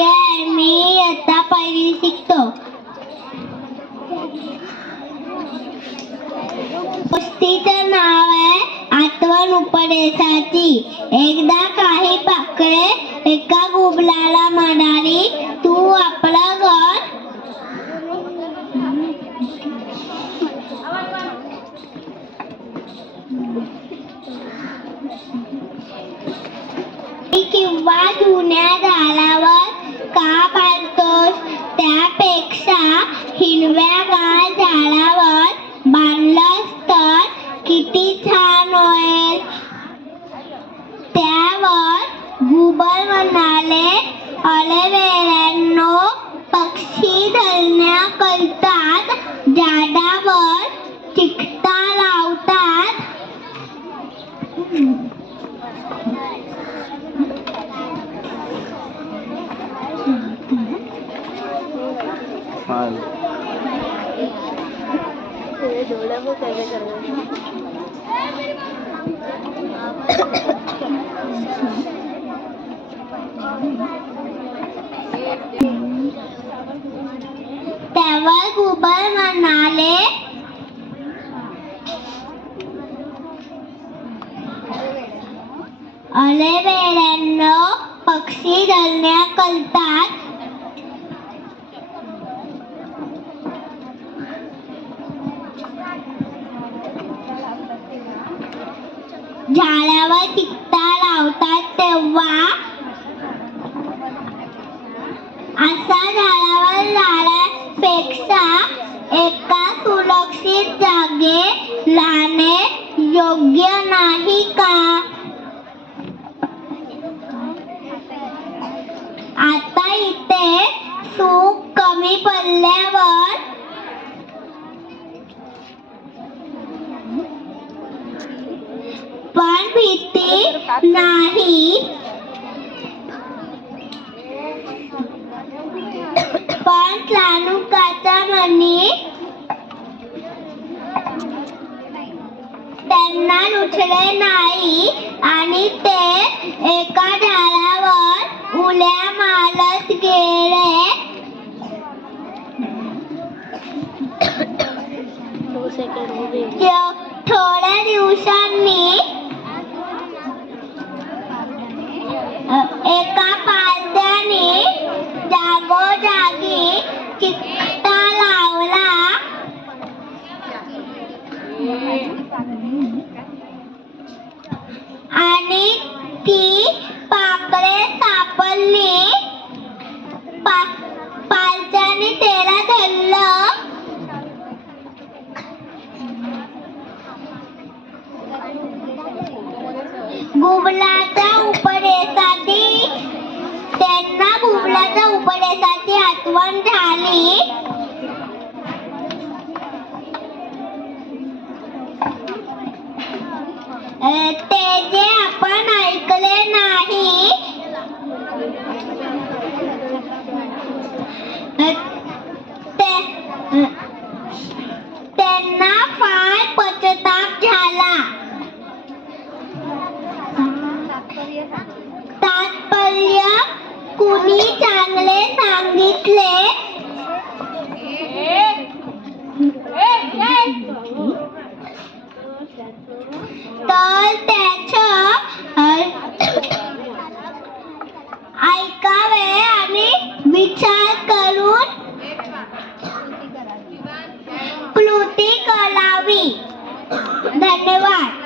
आहे मी आता पहिली शिकतो. गोष्टीचं नाव आहे आठवण उपदेशाची. एकदा काही पाकडे एका गुबलाला म्हणाली तू आपलं घर किंवा जुन्या झाला हिरव्यागार झाडावर बांधलंस तर किती छान होईल. त्यावर गुबल म्हणाले अरे वेळ्यांनो पक्षी धरण्याकरतात झाडावर चिकटा लावतात. त्यावर गुबर म्हणाले. अरे वेळ्यांना पक्षी धरण्याकरतात झाडावर चिकटा लावतात तेव्हा असा झाडावर झाडापेक्षा एका सुरक्षित जागे लावणे योग्य नाही का? आता इथे सूप कमी पडल्यावर पण भीती नाही. पण चालुकाचा मनी त्यांना लुटले नाही आणि ते एका झाडावर उल्या मारत गेले. त्यो- थोड्या दिवसांनी एका पाद्याने जागोजागी चिकटा लावला. आणि ती पाकडे सापडली. पा पालत्याने त्याला धरलं. गुबलाच्या उपदेशाची त्यांना गुबलाच्या उपदेशाची आठवण झाली. ते जे आपण ऐकले नाही त्यांना फार पश्चाताप झाला. कुणी चांगले सांगितले. तर त्याच ऐकावे आणि विचार करून कृती करावी. धन्यवाद.